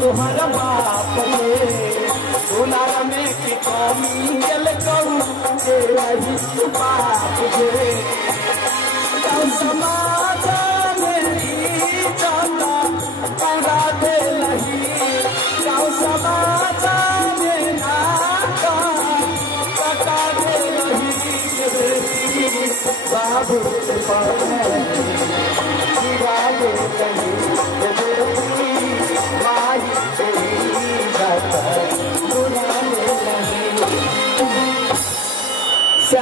तुम्हारा बाप सोनार में की कमी गल कहूँ बाप गे समाज मेरी चंदा करा दे लही समाज में कटा दे लही बाबू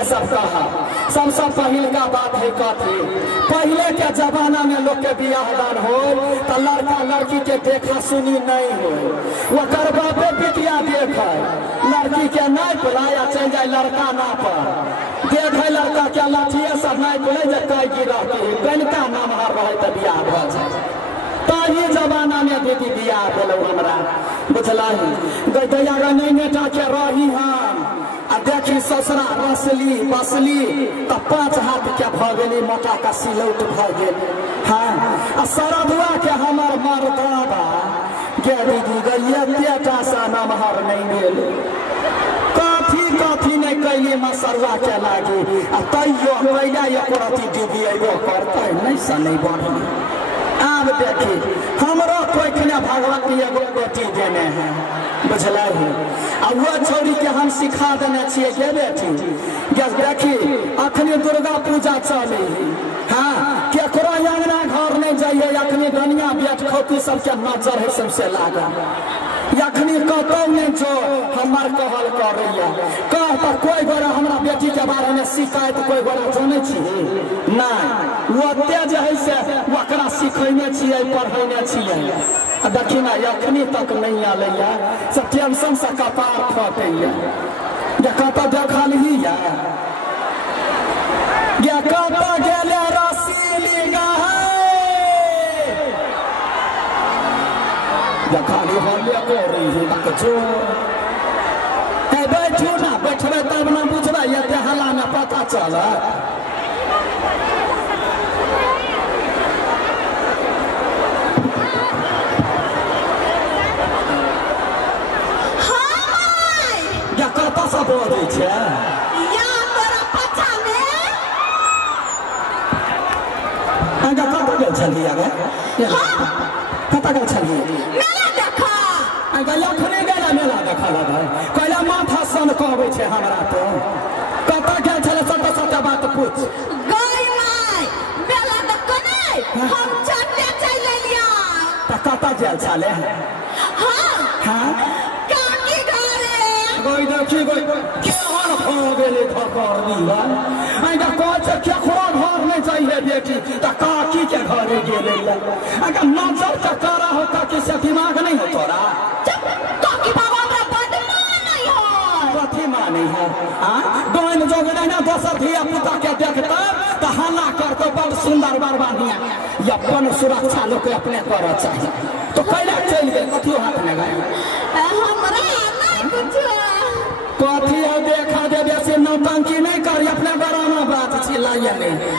सब कहा सबसे पहले का बात है कथी पहले के जमाना में लोग के बियाह दान हो तो लड़का लड़की के देखा सुनी नहीं हो वो बापे बिटिया देख लड़की के नहीं बुलाया चल जाए लड़का ना पर देख लड़का के लाठिए सब नहीं बोले कई गिरती कनिका नाम हर रहे तो बियाह भ जाए ताही जमाना में दीदी बियाह भेलो हमरा बुझला गैया नहीं नेटा के रही हम आ देखी ससुरा रसली बसली तो 5 हाथ के भगली मोटा का सिलौट भगल हाँ आ सरदुआ के हमार मर्दाबा गे दीदी गैया बेटा सा नमहर नहीं भेल कथी कथी नहीं कैली मसरुआ के लागी आ तैयो कैला एक रति डूबी अयबो करते नहीं सा नहीं बढ़ी आब देखी हमरो कोइखने भगवती एगो बेटी देने हैं बुझला आ वो छोरी के हम सिखा देने छे के बेटी देखी अखनी दुर्गा पूजा चले हाँ केकरो अंगना घर नहीं जाइए अखनी दुनिया बेट खोती सबके नजर है सबसे लागा यखनी कतौ नहीं जो हमार कहल कर कह तो कोई गोरा हमरा बेटी के बारे में शिकायत कोई गोरा जाने छी नहीं वो तेज है से वकरा सिखैने छियै पढ़ैने छियै देखी ना यखनी तक नहीं आलैया से टेंशन से कपार फटैया जे कतऽ देखलही या ये कतऽ गेले रसीली गहे खाली हल्ले कर रही है जो बैठो ना बैठबे तब ना बुझबे ये हल्ला में पता चल कत से बोलै छै कत गेल छलियै कत गेल छलियै लखने गेला मेला देखल कहला माथा सन कहबै छै हमरा तो कत गेल छले सत सत बात पूछ गई माय मेला देखने हम चटे चल एलिया त कत गेल छले हां हां काकी घरे गई देखी गई केहन भ गेलै ठकर दीवा आइगा कहै छै केकरो घर नहीं चाहिए बेटी त काकी के घरे गेलै अगर नजर त करा हो काकी से दिमाग नहीं हो तोरा काकी बाबा हमरा बदमाश नहीं हो कथी माने है हां बहन जोग नहीं ना दोसर धिया पुता के देखता त हल्ला करतो बड़ सुंदर बड़ बढ़िया अपन सुरक्षा लोग अपने कर चाहिए तो कैला चल गए कथी हाथ में गए हमरा नहीं कुछ कथी है देखा दे बेसी नौटंकी नहीं करी अपने बराना बात चिल्लाइए नहीं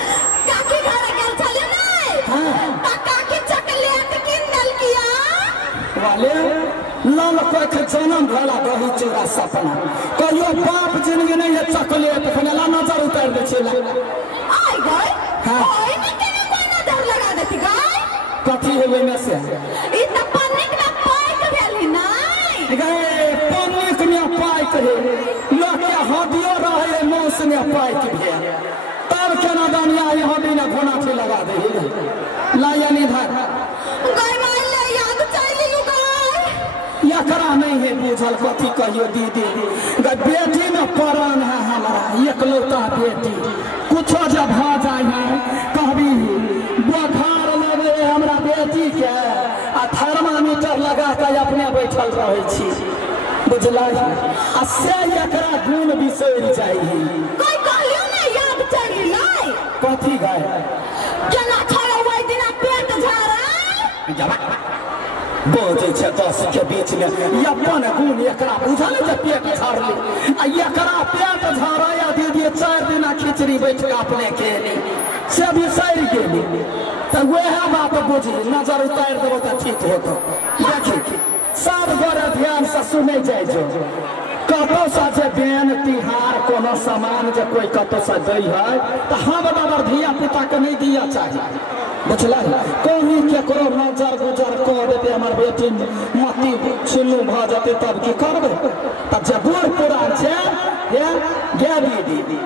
काकी घर गेल चले नहीं हां त काकी चॉकलेट किन दल किया वाले लाल कोई के जन्म भला दही चूड़ा सपना कहियो बाप जिंदगी नहीं है चॉकलेट खनेला नजर उतार दे छिला आई गई हां ओए में केना कोई नजर लगा देती गई कथी है में से ई त पन्निक में पाइक भेली नहीं गए पन्निक में पाइक है लोग के हदियो रहे मौस में पाइक भेल तब केना दुनिया ये हदी ने घोना से लगा दे लायनी धर गई मान ले याद चली गई एकरा नहीं है बुझल कथी कहियो दीदी बेटी में प्राण है हमारा एकलौता बेटी कुछो जब भ जाए है कहबी बुखार लगे हमरा बेटी के आ थर्मामीटर लगा के अपने बैठल रहे छी बुझला आ से एकरा गुण बिसर जाई कोई कहलियो ना याद चली नहीं कथी गए केना खड़ा हुआ दिन पेट झाड़ा जबा बोझे छै 10 के बीच में अपन गुण एकरा बुझल जे पेट झाड़ली आ एकरा पेट झाड़ा या दीदी 4 दिन खिचड़ी बैठ के अपने खेली से बिसर गेली तो वह बात बुझी नजर उतार देबो तो ठीक होतो देखी सब गोरे ध्यान से सुने जाय जो कतो सा जे बेन तिहार कोनो सामान जे कोई कतो सा दै है तो हम बाबर धिया पुता के नहीं दिया चाहिए बुझला कोई केकरो नजर गुजर कर देते हमर बेटी मती छिन्नू भ जते तब की करबे तब जे बूढ़ पुरान छे गे दीदी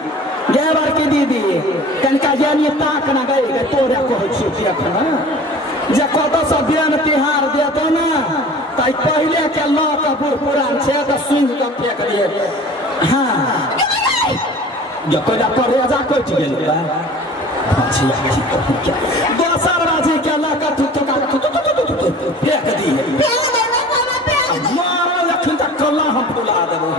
गे बार की दीदी कनका जानी ताक ना गई तोरे कहै छी देखना जे कतो सा बेन तिहार देतो ना ताई पहले के ल के बूढ़ पुरान छे त सिंह के फेंक दिए हां जो कोला करे जा कट गेल बा दोसर राजी के ला के फेंक दिए मारो लखन तक कल्ला हम फुला देबो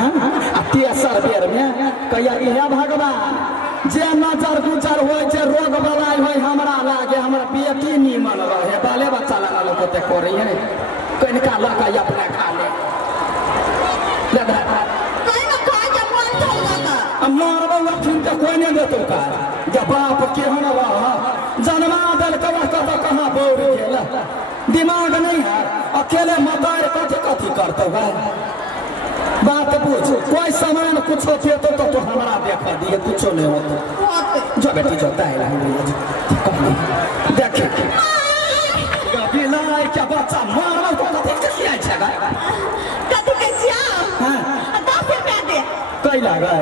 आ तेसर बेर में कहिया इहे भगवान जे नजर गुजर होय जे रोग बलाय होय हमरा लागे हमरा बेटी नीमन रहे बाले बच्चा लगा लोग ते करे है कनिका लगा अपने खा ले कोई ना खा के मन थल लगा मारबो लखन के कोई नहीं देतो का जब बाप के होना जन्मा दल कहाँ बोर गेल दिमाग नहीं है अकेले मतार कथी करते भाई बात पूछ कोई सामान कुछ होते तो हमारा देखा दिए कुछ नहीं होता जो बेटी जोता है देखे बिलाई क्या बच्चा मारना तो कथी किया छगा कथी के छिया हां 10 रुपया दे कई लागा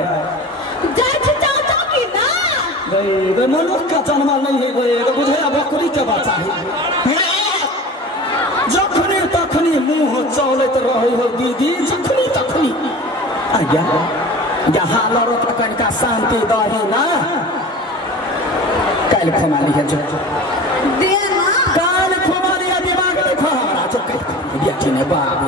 वे मनुष्य का जन्म नहीं है वो बुझे बकरी के बच्चा है जखनी तखनी मुंह चलत रही हो दीदी जखनी तखनी आज्ञा यहाँ लड़त कनिका शांति दही ना कल खुमा लिया जो दे ना कल खुमा लिया दिमाग देखो हमारा जो कल बेटी ने बाप